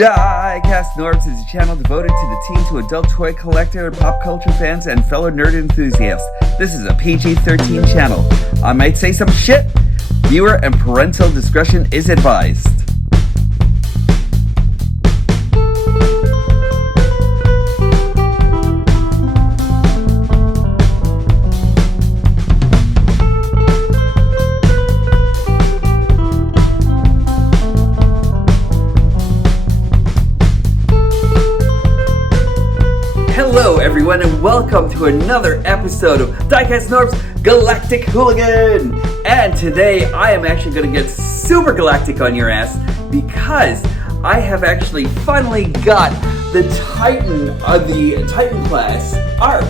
DIECAST Norbs is a channel devoted to the teen to adult toy collector, pop culture fans, and fellow nerd enthusiasts. This is a PG-13 channel. I might say some shit. Viewer and parental discretion is advised. Hello everyone and welcome to another episode of DIECAST Norbs Galactic Hooligan! And today I am actually going to get super galactic on your ass because I have actually finally got the Titan of the Titan class Ark.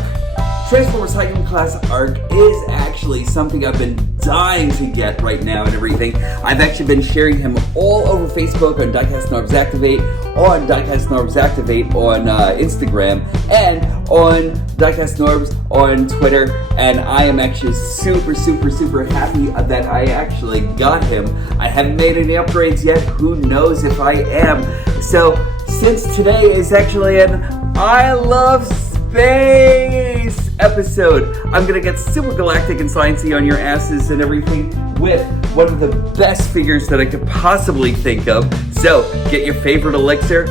Transformers Titan class Ark is actually something I've been dying to get right now and everything. I've actually been sharing him all over Facebook on DIECAST Norbs Activate, on DIECAST Norbs Activate on Instagram, and on DIECAST Norbs on Twitter, and I am actually super happy that I actually got him. I haven't made any upgrades yet, who knows if I am. So, since today is actually an I Love Space episode, I'm gonna get super galactic and sciencey on your asses and everything with one of the best figures that I could possibly think of. So, get your favorite elixir,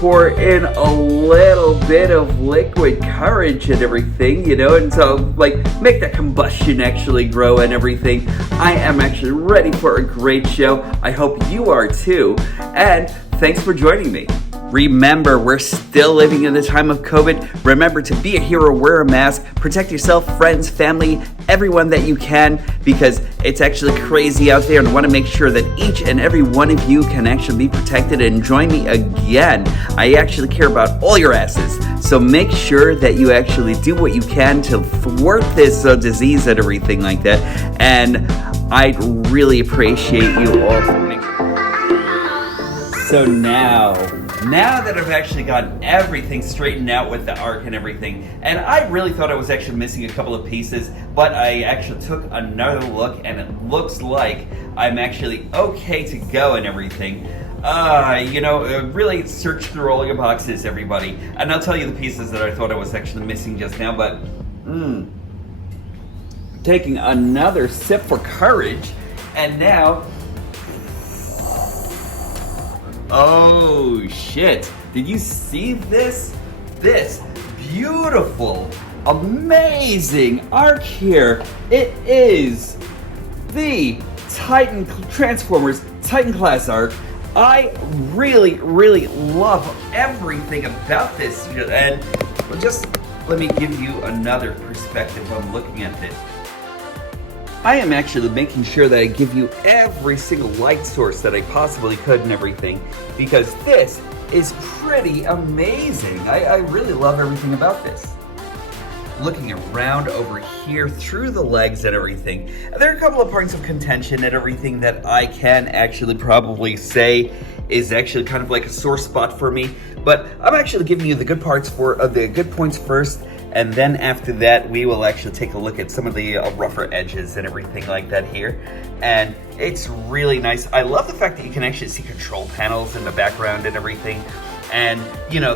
pour in a little bit of liquid courage and everything, you know, and so, like, make that combustion actually grow and everything. I am actually ready for a great show. I hope you are too, and thanks for joining me. Remember, we're still living in the time of COVID. Remember to be a hero, wear a mask, protect yourself, friends, family, everyone that you can, because it's actually crazy out there, and I want to make sure that each and every one of you can actually be protected. And join me again. I actually care about all your asses, so make sure that you actually do what you can to thwart this disease and everything like that, and I'd really appreciate you all. So now that I've actually gotten everything straightened out with the Ark and everything, and I really thought I was actually missing a couple of pieces, but I actually took another look, and it looks like I'm actually okay to go and everything. Really search through all your boxes, everybody, and I'll tell you the pieces that I thought I was actually missing just now, but, taking another sip for courage, and now... Oh shit, did you see this? This beautiful, amazing Ark here. It is the Titan Transformers Titan class Ark. I really love everything about this, and just let me give you another perspective on looking at this. I am actually making sure that I give you every single light source that I possibly could and everything, because this is pretty amazing. I really love everything about this. Looking around over here through the legs and everything, there are a couple of points of contention and everything that I can actually probably say is actually kind of like a sore spot for me, but I'm actually giving you the good parts for the good points first. And then after that, we will actually take a look at some of the rougher edges and everything like that here. And it's really nice. I love the fact that you can actually see control panels in the background and everything. And, you know,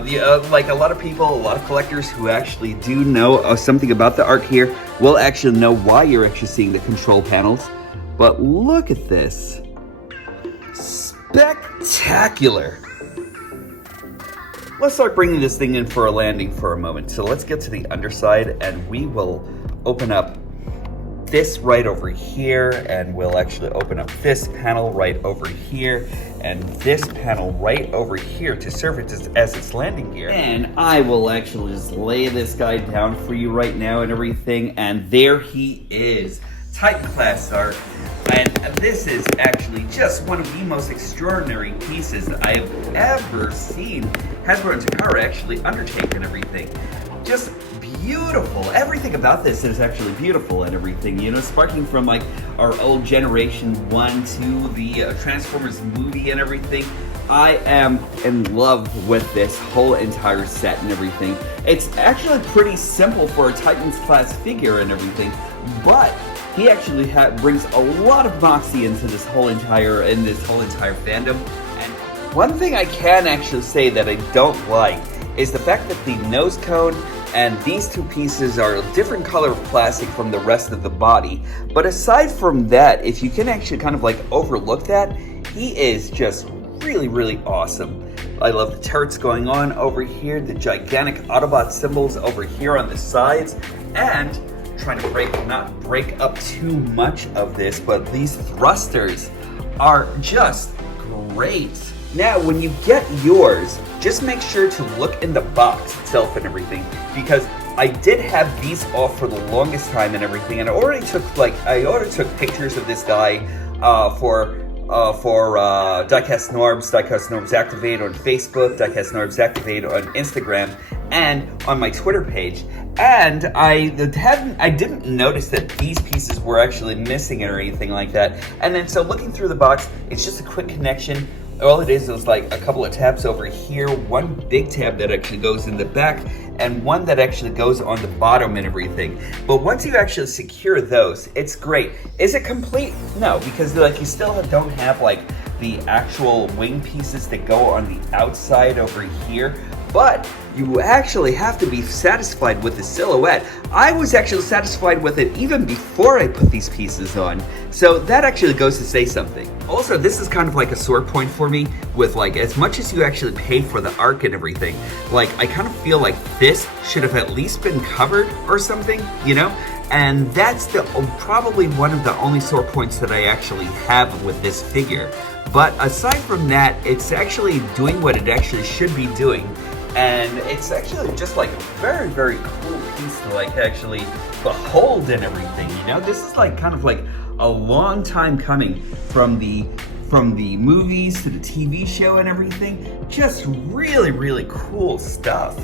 like a lot of people, a lot of collectors who actually do know something about the Ark here will actually know why you're actually seeing the control panels. But look at this. Spectacular. Let's start bringing this thing in for a landing for a moment. So let's get to the underside, and we will open up this right over here, and we'll actually open up this panel right over here, and this panel right over here to serve it as its landing gear. And I will actually just lay this guy down for you right now and everything, and there he is. Titan class Ark, and this is actually just one of the most extraordinary pieces that I have ever seen Hasbro and Takara actually undertake and everything. Just beautiful. Everything about this is actually beautiful and everything, you know, sparking from like our old Generation 1 to the Transformers movie and everything. I am in love with this whole entire set and everything. It's actually pretty simple for a Titans class figure and everything, but he actually brings a lot of moxie into this whole entire fandom, and One thing I can actually say that I don't like is the fact that the nose cone and these two pieces are a different color of plastic from the rest of the body. But aside from that, if you can actually kind of like overlook that, he is just really, really awesome. I love the turrets going on over here, the gigantic Autobot symbols over here on the sides, and trying to not break up too much of this, but these thrusters are just great. Now, when you get yours, just make sure to look in the box itself and everything, because I did have these off for the longest time and everything, and I already took pictures of this guy for DIECAST Norbs Activate on Facebook, DIECAST Norbs Activate on Instagram, and on my Twitter page. And I didn't notice that these pieces were actually missing or anything like that. And then so looking through the box, it's just a quick connection. All it is like a couple of tabs over here, one big tab that actually goes in the back, and one that actually goes on the bottom and everything. But once you actually secure those, it's great. Is it complete? No, because like you still don't have like the actual wing pieces that go on the outside over here. But you actually have to be satisfied with the silhouette. I was actually satisfied with it even before I put these pieces on. So that actually goes to say something. Also, this is kind of like a sore point for me with like, as much as you actually pay for the Ark and everything, like I kind of feel like this should have at least been covered or something, you know? And that's probably one of the only sore points that I actually have with this figure. But aside from that, it's actually doing what it actually should be doing. And it's actually just like a very, very cool piece to like actually behold and everything, you know? This is like kind of like a long time coming from the movies to the TV show and everything. Just really, really cool stuff.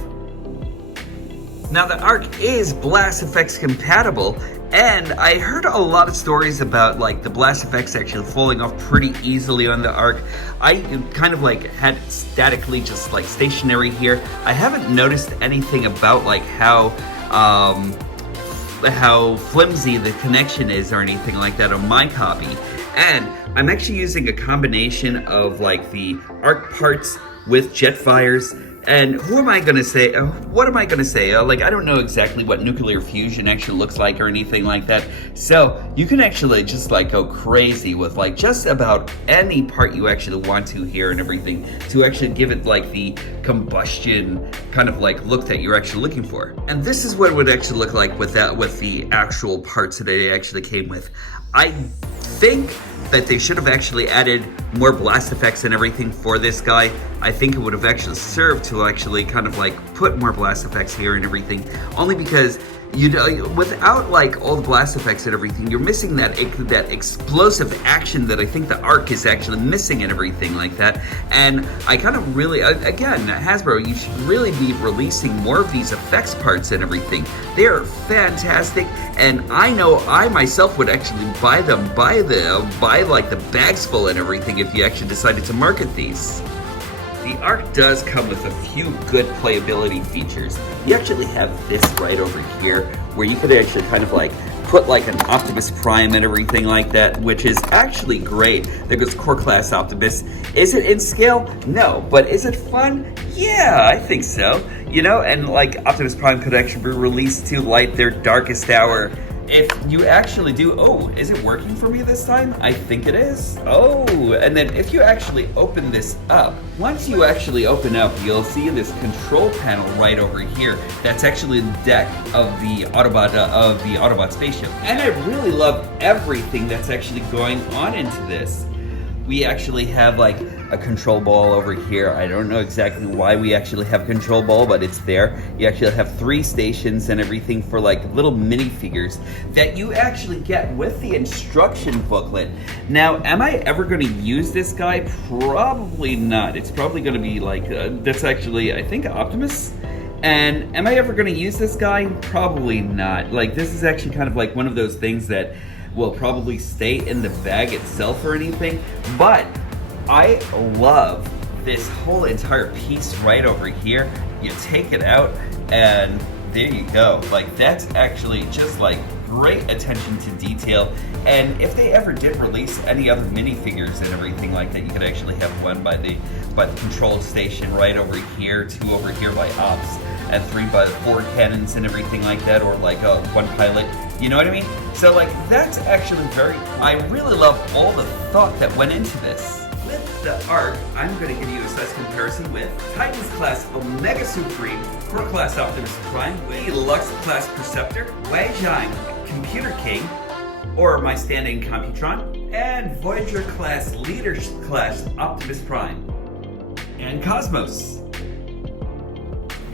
Now the Ark is Blast Effects compatible, and I heard a lot of stories about like the blast effects actually falling off pretty easily on the Ark. I kind of like had it statically just like stationary here. I haven't noticed anything about like how flimsy the connection is or anything like that on my copy. And I'm actually using a combination of like the Ark parts with Jetfires. And what am I gonna say? Like, I don't know exactly what nuclear fusion actually looks like or anything like that. So you can actually just like go crazy with like just about any part you actually want to here and everything to actually give it like the combustion kind of like look that you're actually looking for. And this is what it would actually look like with the actual parts that it actually came with. I think that they should have actually added more blast effects and everything for this guy. I think it would have actually served to actually kind of like put more blast effects here and everything, only because without like all the blast effects and everything, you're missing that explosive action that I think the Ark is actually missing and everything like that. And I kind of really, again, Hasbro, you should really be releasing more of these effects parts and everything. They are fantastic, and I know I myself would actually buy them, buy like the bags full and everything if you actually decided to market these. The Ark does come with a few good playability features. You actually have this right over here, where you could actually kind of like put like an Optimus Prime and everything like that, which is actually great. There goes Core Class Optimus. Is it in scale? No, but is it fun? Yeah, I think so. You know, and like Optimus Prime could actually be released to light their darkest hour. If you actually do, oh, is it working for me this time? I think it is. Oh, and then if you actually open this up, once you actually open up, you'll see this control panel right over here. That's actually the deck of the Autobot spaceship. And I really love everything that's actually going on into this. We actually have like a control ball over here. I don't know exactly why we actually have a control ball, but it's there. You actually have 3 stations and everything for like little minifigures that you actually get with the instruction booklet. Now, am I ever going to use this guy? Probably not. It's probably going to be like, that's actually, I think, Optimus. And am I ever going to use this guy? Probably not. Like, this is actually kind of like one of those things that will probably stay in the bag itself or anything, but I love this whole entire piece right over here. You take it out and there you go. Like, that's actually just like great attention to detail. And if they ever did release any other minifigures and everything like that, you could actually have one by the control station right over here, 2 over here by ops, and 3 by the 4 cannons and everything like that, or like one pilot. You know what I mean? So like, that's actually I really love all the thought that went into this. With the Ark, I'm going to give you a size comparison with Titans Class Omega Supreme, Core Class Optimus Prime, Deluxe Class Perceptor, Wei Zhang Computer King, or my stand-in Computron, and Voyager Class Leader Class Optimus Prime, and Cosmos.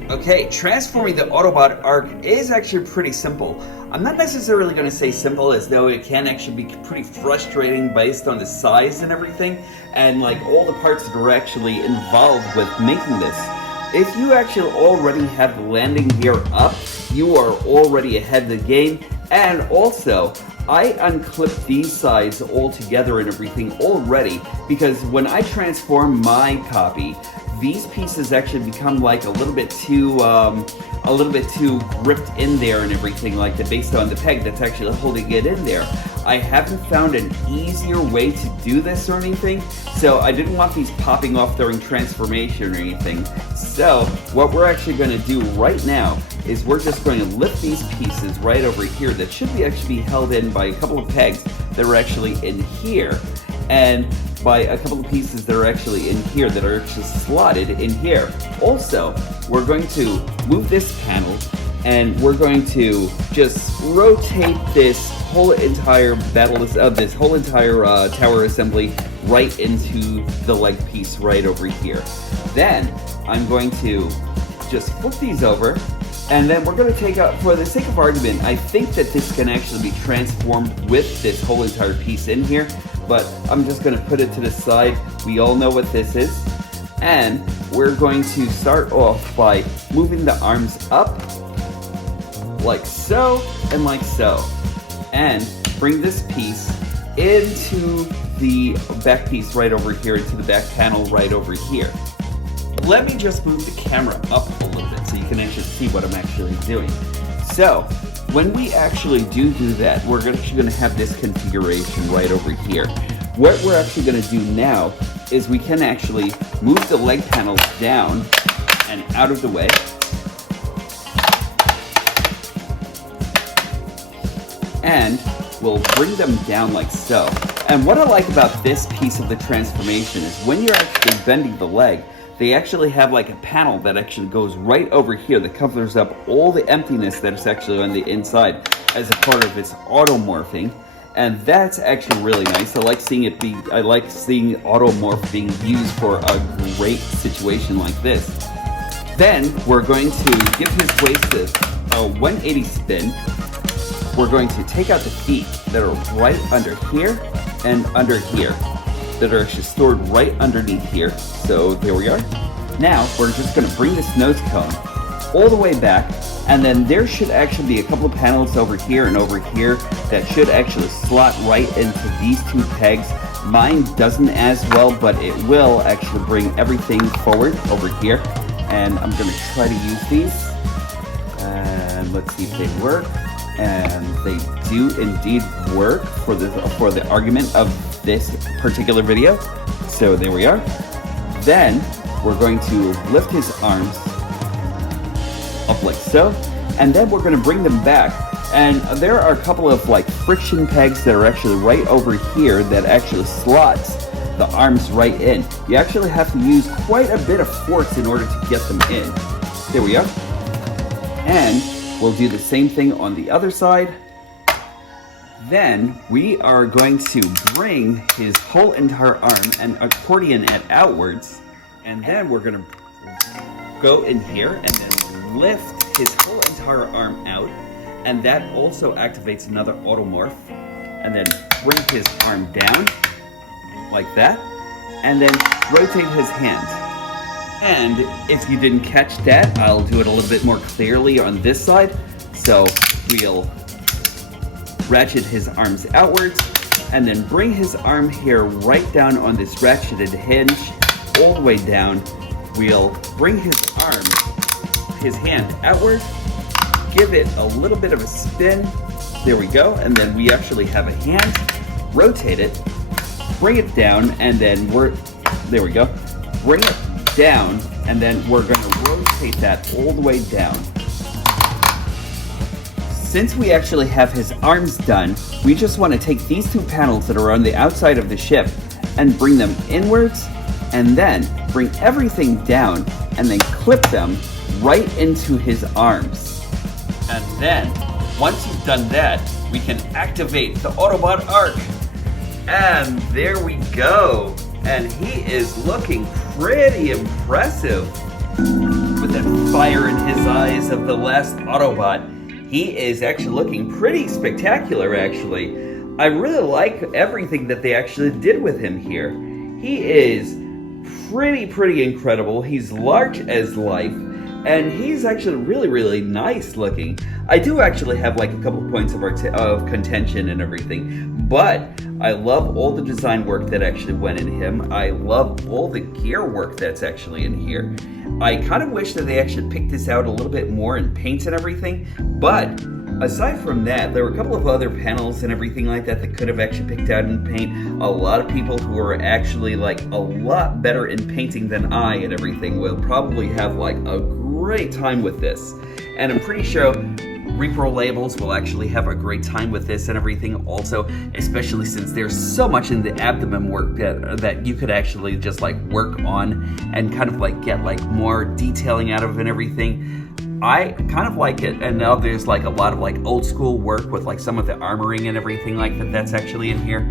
Okay, transforming the Autobot Ark is actually pretty simple. I'm not necessarily going to say simple, as though it can actually be pretty frustrating based on the size and everything, and like all the parts that are actually involved with making this. If you actually already have the landing gear up, you are already ahead of the game. And also, I unclipped these sides all together and everything already, because when I transform my copy, these pieces actually become like a little bit too gripped in there and everything like that, based on the peg that's actually holding it in there. I haven't found an easier way to do this or anything, so I didn't want these popping off during transformation or anything. So what we're actually going to do right now is we're just going to lift these pieces right over here that should actually be held in by a couple of pegs that are actually in here, and by a couple of pieces that are actually in here that are actually slotted in here. Also, we're going to move this panel, and we're going to just rotate this whole entire tower assembly right into the leg piece right over here. Then I'm going to just flip these over, and then we're going to take out, for the sake of argument, I think that this can actually be transformed with this whole entire piece in here, but I'm just going to put it to the side. We all know what this is. And we're going to start off by moving the arms up, like so, and like so. And bring this piece into the back piece right over here, into the back panel right over here. Let me just move the camera up a little bit so you can actually see what I'm actually doing. So, when we actually do that, we're actually going to have this configuration right over here. What we're actually going to do now is we can actually move the leg panels down and out of the way. And we'll bring them down like so. And what I like about this piece of the transformation is when you're actually bending the leg, they actually have like a panel that actually goes right over here that covers up all the emptiness that is actually on the inside as a part of its automorphing. And that's actually really nice. I like seeing automorph being used for a great situation like this. Then we're going to give his waist a 180 spin. We're going to take out the feet that are right under here and under here, that are actually stored right underneath here. So there we are. Now we're just going to bring this nose cone all the way back, and then there should actually be a couple of panels over here and over here that should actually slot right into these two pegs. Mine doesn't as well, but it will actually bring everything forward over here. And I'm going to try to use these, and let's see if they work. And they do indeed work for the argument of this particular video. So there we are. Then we're going to lift his arms up like so, and then we're going to bring them back. And there are a couple of like friction pegs that are actually right over here that actually slots the arms right in. You actually have to use quite a bit of force in order to get them in. There we are. And we'll do the same thing on the other side. Then we are going to bring his whole entire arm and accordion it outwards. And then we're going to go in here and then lift his whole entire arm out. And that also activates another automorph. And then bring his arm down like that. And then rotate his hand. And if you didn't catch that, I'll do it a little bit more clearly on this side. So we'll ratchet his arms outwards, and then bring his arm here right down on this ratcheted hinge, all the way down. We'll bring his hand outward, give it a little bit of a spin. There we go. And then we actually have a hand. Rotate it. Bring it down. And then there we go. Bring it down. And then we're going to rotate that all the way down. Since we actually have his arms done, we just want to take these two panels that are on the outside of the ship and bring them inwards, and then bring everything down and then clip them right into his arms. And then, once you've done that, we can activate the Autobot Ark. And there we go. And he is looking pretty impressive. With that fire in his eyes of the last Autobot, he is actually looking pretty spectacular, actually. I really like everything that they actually did with him here. He is pretty incredible. He's large as life, and he's actually really nice looking. I do actually have like a couple of points of contention and everything, but I love all the design work that actually went in him. I love all the gear work that's actually in here. I kind of wish that they actually picked this out a little bit more in paints and everything, but aside from that, there were a couple of other panels and everything like that that could have actually picked out in paint. A lot of people who are actually like a lot better in painting than I and everything will probably have like a great time with this. And I'm pretty sure repro labels will actually have a great time with this and everything also, especially since there's so much in the abdomen work that you could actually just like work on and kind of like get like more detailing out of and everything. I kind of like it, and now there's like a lot of like old school work with like some of the armoring and everything like that that's actually in here.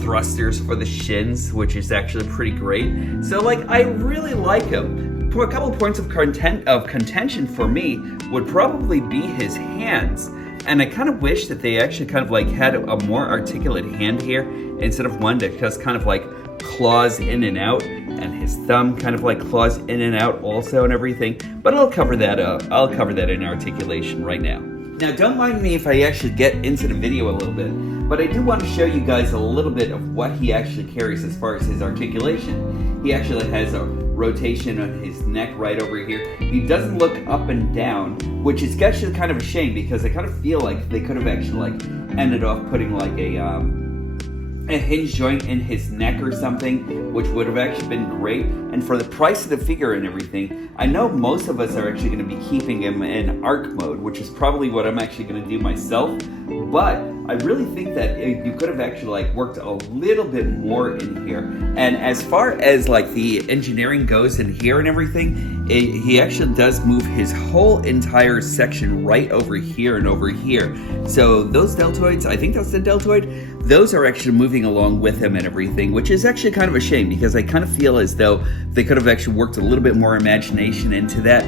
Thrusters for the shins, which is actually pretty great. So like I really like him. A couple of points of contention for me would probably be his hands. And I kind of wish that they actually kind of like had a more articulate hand here instead of one that just kind of like claws in and out, and his thumb kind of like claws in and out also and everything. But I'll cover that up. I'll cover that in articulation right now. Now don't mind me if I actually get into the video a little bit, but I do want to show you guys a little bit of what he actually carries as far as his articulation. He actually has a rotation on his neck right over here. He doesn't look up and down, which is actually kind of a shame because I kind of feel like they could have actually like ended off putting like a hinge joint in his neck or something, which would have actually been great. And for the price of the figure and everything, I know most of us are actually going to be keeping him in Ark mode, which is probably what I'm actually going to do myself. But I really think that you could have actually like worked a little bit more in here. And as far as like the engineering goes in here and everything, he actually does move his whole entire section right over here and over here. So those deltoids, I think that's the deltoid, those are actually moving along with him and everything, which is actually kind of a shame because I kind of feel as though they could have actually worked a little bit more imagination into that.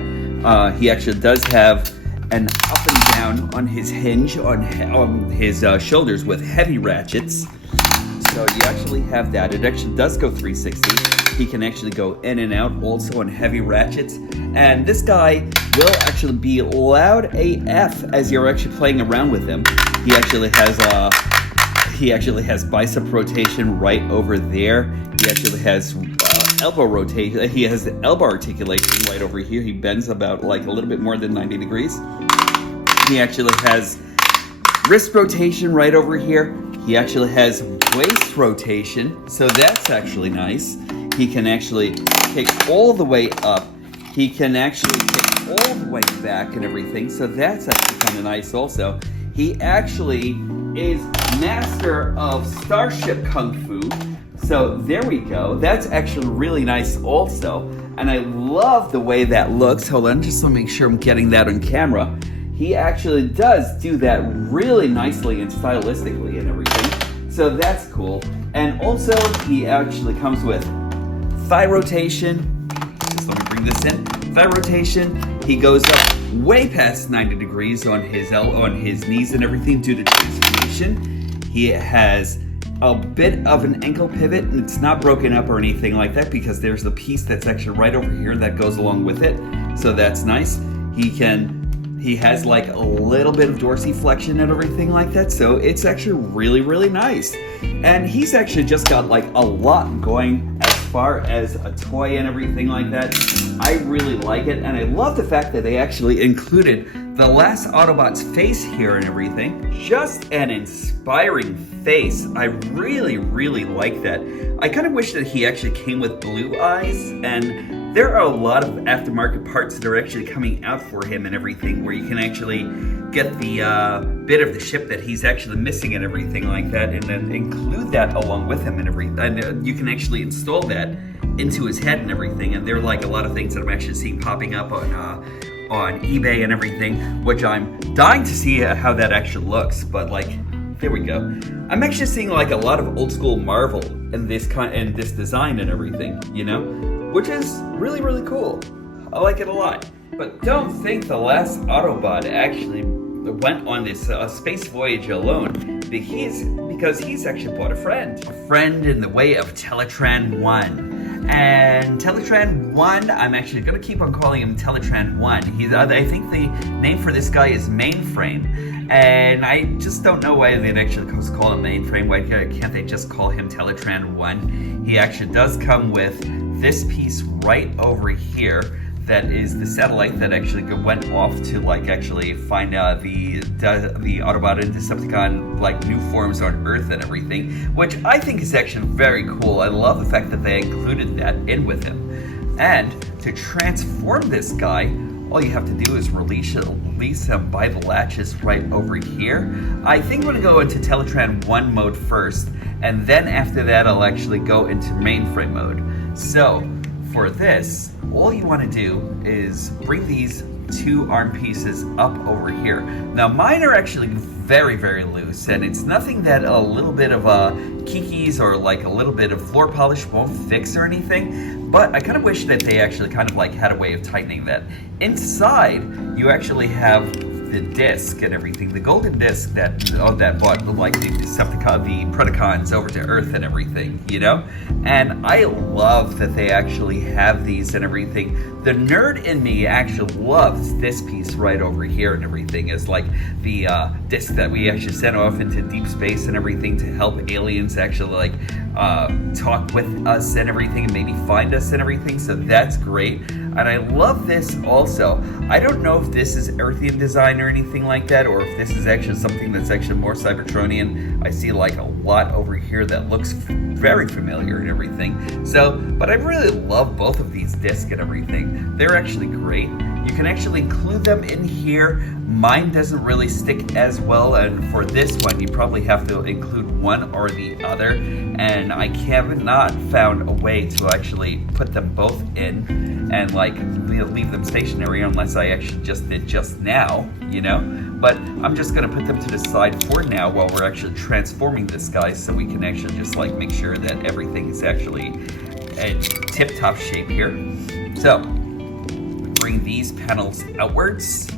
He actually does have an up and down on his hinge on his shoulders with heavy ratchets. So you actually have that. It actually does go 360. He can actually go in and out also on heavy ratchets. And this guy will actually be loud AF as you're actually playing around with him. He actually has bicep rotation right over there. He actually has elbow rotation. He has the elbow articulation right over here. He bends about like a little bit more than 90 degrees. He actually has wrist rotation right over here. He actually has waist rotation, so that's actually nice. He can actually kick all the way up. He can actually kick all the way back and everything, so that's actually kind of nice also. He actually is master of Starship Kung Fu. So there we go. That's actually really nice also. And I love the way that looks. Hold on, just to make sure I'm getting that on camera. He actually does do that really nicely and stylistically and everything. So that's cool. And also, he actually comes with thigh rotation. Just let me bring this in. Thigh rotation. He goes up way past 90 degrees on his knees and everything due to transformation. He has a bit of an ankle pivot, and it's not broken up or anything like that because there's the piece that's actually right over here that goes along with it. So that's nice. He has like a little bit of dorsiflexion and everything like that, so it's actually really nice. And he's actually just got like a lot going as far as a toy and everything like that. I really like it, and I love the fact that they actually included the last Autobot's face here and everything. Just an inspiring face. I really, really like that. I kind of wish that he actually came with blue eyes, and there are a lot of aftermarket parts that are actually coming out for him and everything, where you can actually get the bit of the ship that he's actually missing and everything like that, and then include that along with him and everything. And you can actually install that into his head and everything. And there are like a lot of things that I'm actually seeing popping up on eBay and everything, which I'm dying to see how that actually looks. But like, there we go. I'm actually seeing like a lot of old school Marvel in this design and everything, you know, which is really, really cool. I like it a lot. But don't think the last Autobot actually went on this space voyage alone, because he's actually brought a friend in the way of Teletran 1. And Teletran 1, I'm actually going to keep on calling him Teletran 1. I think the name for this guy is Mainframe, and I just don't know why they'd actually call him Mainframe. Why can't they just call him Teletran 1? He actually does come with this piece right over here. That is the satellite that actually went off to like actually find the Autobot and Decepticon like new forms on Earth and everything, which I think is actually very cool. I love the fact that they included that in with him. And to transform this guy, all you have to do is release him by the latches right over here. I think I'm going to go into Teletran 1 mode first, and then after that I'll actually go into Mainframe mode. So for this, all you want to do is bring these two arm pieces up over here. Now mine are actually very, very loose, and it's nothing that a little bit of kikis or like a little bit of floor polish won't fix or anything, but I kind of wish that they actually kind of like had a way of tightening that. Inside, you actually have the disc and everything, the golden disc that brought like the Decepticon, the Predacons over to Earth and everything, you know? And I love that they actually have these and everything. The nerd in me actually loves this piece right over here and everything, as like the disc that we actually sent off into deep space and everything to help aliens actually like talk with us and everything and maybe find us and everything. So that's great. And I love this also. I don't know if this is Earthian design or anything like that, or if this is actually something that's actually more Cybertronian. I see like a lot over here that looks very familiar and everything. So, but I really love both of these discs and everything. They're actually great. You can actually include them in here. Mine doesn't really stick as well, and for this one you probably have to include one or the other, and I have not found a way to actually put them both in and like leave them stationary, unless I actually just did just now, you know? But I'm just gonna put them to the side for now while we're actually transforming this guy, so we can actually just like make sure that everything is actually in tip-top shape here. So bring these panels outwards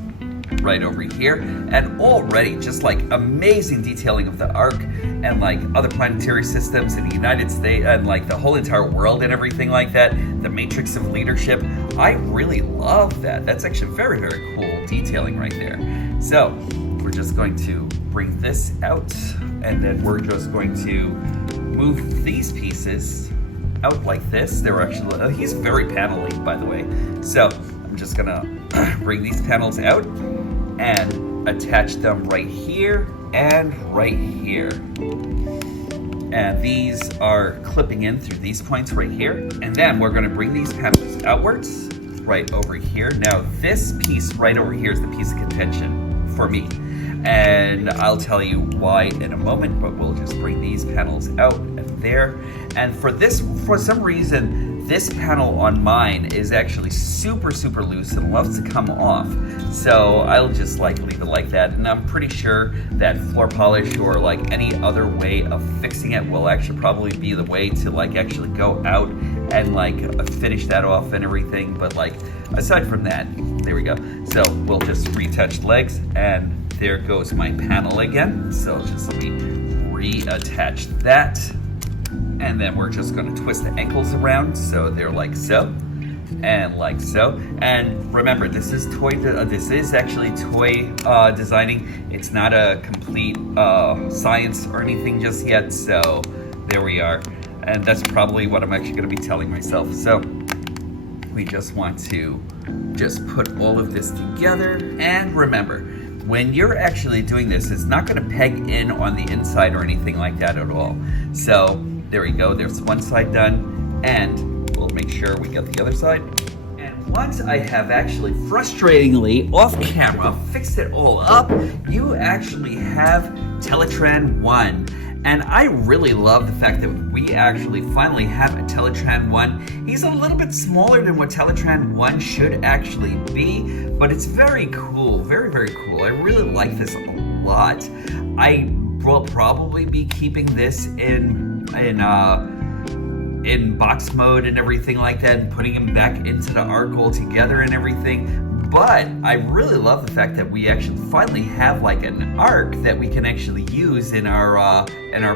right over here, and already just like amazing detailing of the Ark and like other planetary systems in the United States and like the whole entire world and everything like that. The matrix of leadership, I really love that. That's actually very, very cool detailing right there. So we're just going to bring this out, and then we're just going to move these pieces out like this. They're actually, he's very panely, by the way. So I'm just gonna bring these panels out and attach them right here and right here. And these are clipping in through these points right here. And then we're gonna bring these panels outwards right over here. Now this piece right over here is the piece of contention for me. And I'll tell you why in a moment, but we'll just bring these panels out and there. And for this, for some reason, this panel on mine is actually super, super loose and loves to come off. So I'll just like leave it like that. And I'm pretty sure that floor polish or like any other way of fixing it will actually probably be the way to like actually go out and like finish that off and everything. But like aside from that, there we go. So we'll just reattach legs, and there goes my panel again. So just let me reattach that. And then we're just going to twist the ankles around, so they're like so, and like so. And remember, this is actually toy designing. It's not a complete science or anything just yet. So there we are, and that's probably what I'm actually going to be telling myself. So we just want to just put all of this together. And remember, when you're actually doing this, it's not going to peg in on the inside or anything like that at all. So there we go, there's one side done, and we'll make sure we get the other side. And once I have actually frustratingly off camera fixed it all up, you actually have Teletran 1. And I really love the fact that we actually finally have a Teletran 1. He's a little bit smaller than what Teletran 1 should actually be, but it's very cool, very, very cool. I really like this a lot. I will probably be keeping this in box mode and everything like that, and putting him back into the Ark altogether and everything. But I really love the fact that we actually finally have like an Ark that we can actually use in our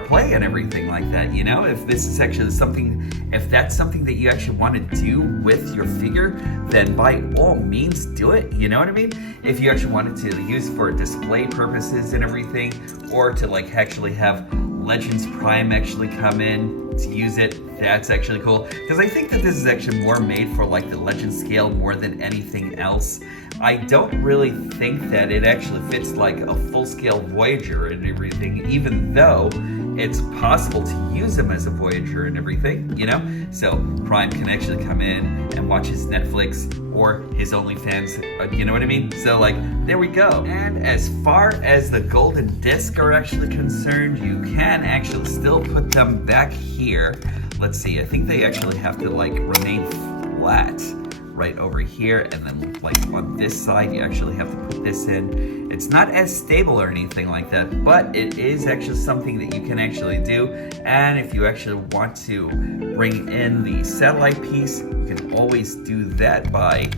play and everything like that. You know, if this is actually something, if that's something that you actually want to do with your figure, then by all means do it. You know what I mean? If you actually wanted to use for display purposes and everything, or to like actually have Legends Prime actually come in to use it, that's actually cool. Because I think that this is actually more made for like the Legend scale more than anything else. I don't really think that it actually fits like a full-scale Voyager and everything, even though it's possible to use him as a Voyager and everything, you know? So Prime can actually come in and watch his Netflix or his OnlyFans, you know what I mean? So like, there we go. And as far as the golden disc are actually concerned, you can actually still put them back here. Let's see, I think they actually have to like remain flat right over here, and then like on this side you actually have to put this in. It's not as stable or anything like that, but it is actually something that you can actually do. And if you actually want to bring in the satellite piece, you can always do that by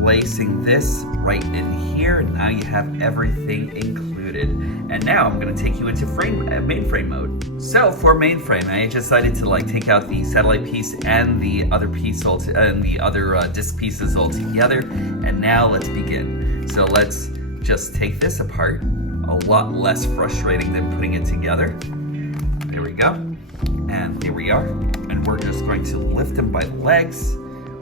placing this right in here. Now you have everything included. And now I'm going to take you into mainframe mode. So for mainframe, I decided to like take out the satellite piece and the other piece and the other disc pieces all together. And now let's begin. So let's just take this apart. A lot less frustrating than putting it together. There we go. And here we are. And we're just going to lift him by the legs.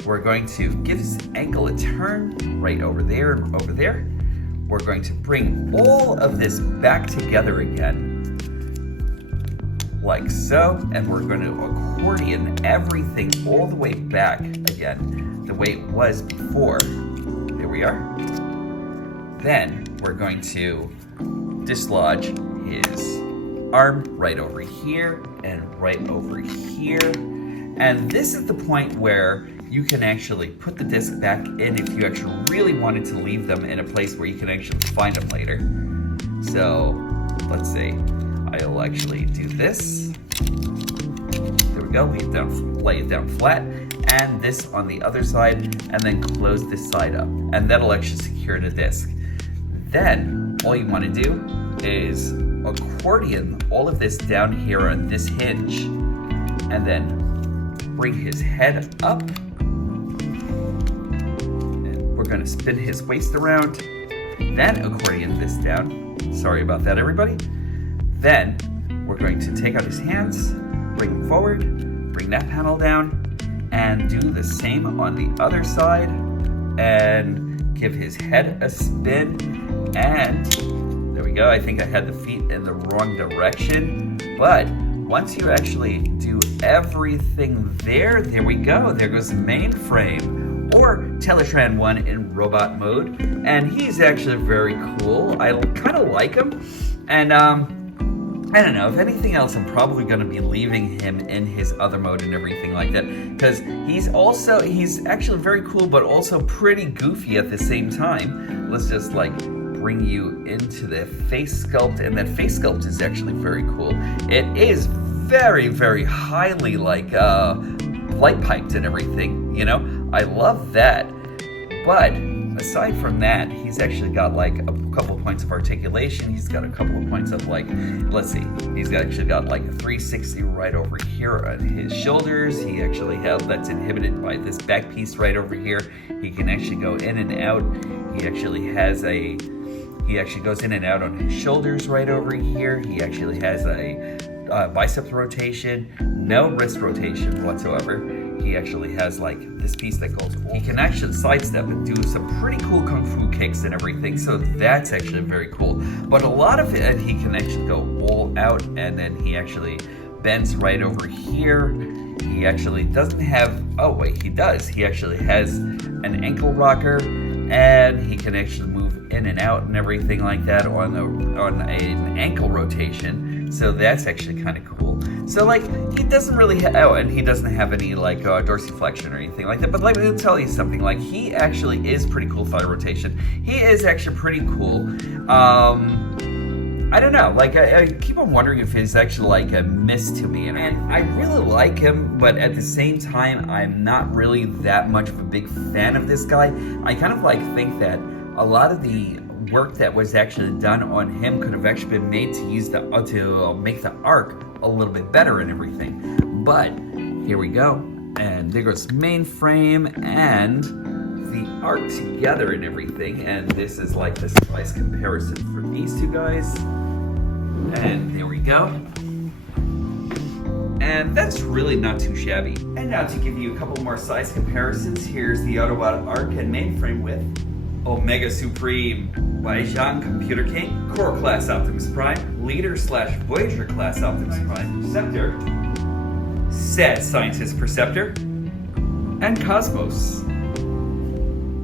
We're going to give his ankle a turn right over there and over there. We're going to bring all of this back together again, like so, and we're going to accordion everything all the way back again, the way it was before. There we are. Then we're going to dislodge his arm right over here and right over here. And this is the point where you can actually put the disc back in if you actually really wanted to leave them in a place where you can actually find them later. So let's see, I'll actually do this. There we go, lay it down flat, and this on the other side, and then close this side up, and that'll actually secure the disc. Then all you want to do is accordion all of this down here on this hinge, and then bring his head up. We're going to spin his waist around, then accordion this down. Sorry about that, everybody. Then we're going to take out his hands, bring them forward, bring that panel down, and do the same on the other side, and give his head a spin. And there we go. I think I had the feet in the wrong direction, but once you actually do everything there we go. There goes mainframe, or Teletran 1 in robot mode, and he's actually very cool. I kind of like him, and I don't know, if anything else, I'm probably going to be leaving him in his other mode and everything like that, because he's actually very cool, but also pretty goofy at the same time. Let's just like bring you into the face sculpt, and that face sculpt is actually very cool. It is very, very highly like light piped and everything, you know? I love that. But aside from that, he's actually got like a couple points of articulation. He's got a couple of points of like, let's see, he's actually got like a 360 right over here on his shoulders. He actually that's inhibited by this back piece right over here. He can actually go in and out. He actually goes in and out on his shoulders right over here. He actually has a biceps rotation, no wrist rotation whatsoever. he actually has like this piece that goes, he can actually sidestep and do some pretty cool kung fu kicks and everything, so that's actually very cool. But a lot of it, he can actually go all out, and then he actually bends right over here. He actually doesn't have, oh wait, he does. He actually has an ankle rocker, and he can actually move in and out and everything like that on an ankle rotation. So that's actually kind of cool. So like, he doesn't really and he doesn't have any like dorsiflexion or anything like that. But let me tell you something, like he actually is pretty cool thigh rotation. He is actually pretty cool. I don't know, like I keep on wondering if he's actually like a miss to me, and I really like him, but at the same time, I'm not really that much of a big fan of this guy. I kind of like think that a lot of the work that was actually done on him could have actually been made to use to make the Ark a little bit better and everything. But here we go, and there goes mainframe and the Ark together and everything, and this is like the size comparison for these two guys. And there we go. And that's really not too shabby. And now to give you a couple more size comparisons, here's the Autobot Ark and mainframe with Omega Supreme, Waijiang Computer King, Core Class Optimus Prime, Leader / Voyager Class Optimus Prime, Perceptor, Sad Scientist Perceptor, and Cosmos.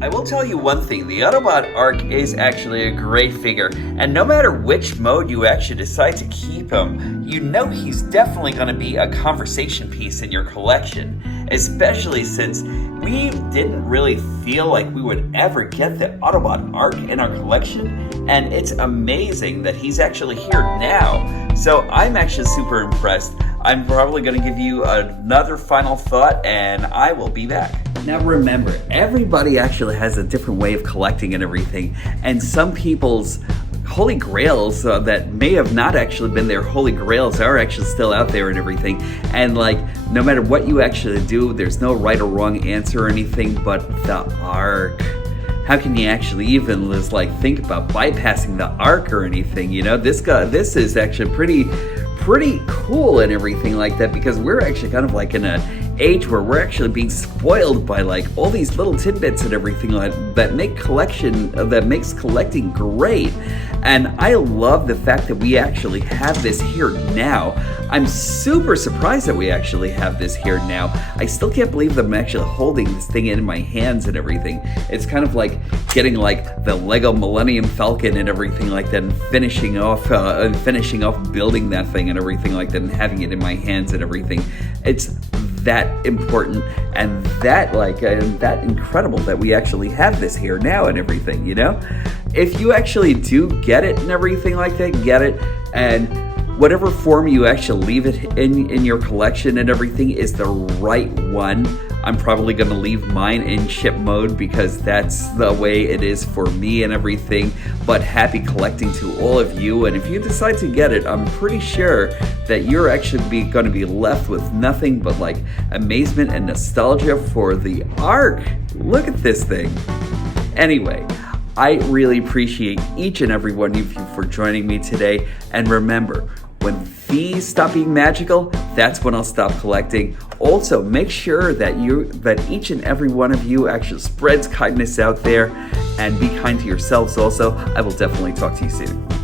I will tell you one thing, the Autobot Ark is actually a great figure, and no matter which mode you actually decide to keep him, you know he's definitely going to be a conversation piece in your collection, especially since we didn't really feel like we would ever get the Autobot Ark in our collection, and it's amazing that he's actually here now. So I'm actually super impressed. I'm probably going to give you another final thought, and I will be back. Now remember, everybody actually has a different way of collecting and everything, and some people's holy grails that may have not actually been their holy grails are actually still out there and everything. And like, no matter what you actually do, there's no right or wrong answer or anything, but the Ark. How can you actually even just like think about bypassing the Ark or anything? You know, this is actually pretty cool and everything like that, because we're actually kind of like in an age where we're actually being spoiled by like all these little tidbits and everything like that makes collecting great. And I love the fact that we actually have this here now. I'm super surprised that we actually have this here now. I still can't believe that I'm actually holding this thing in my hands and everything. It's kind of like getting like the Lego Millennium Falcon and everything like that, and finishing off building that thing and everything like that, and having it in my hands and everything. It's that important and that incredible that we actually have this here now and everything, you know? If you actually do get it and everything like that, get it, and whatever form you actually leave it in your collection and everything is the right one. I'm probably going to leave mine in ship mode because that's the way it is for me and everything. But happy collecting to all of you. And if you decide to get it, I'm pretty sure that you're actually going to be left with nothing but like amazement and nostalgia for the Ark. Look at this thing. Anyway, I really appreciate each and every one of you for joining me today. And remember, when these stop being magical, that's when I'll stop collecting. Also, make sure that each and every one of you actually spreads kindness out there, and be kind to yourselves also. I will definitely talk to you soon.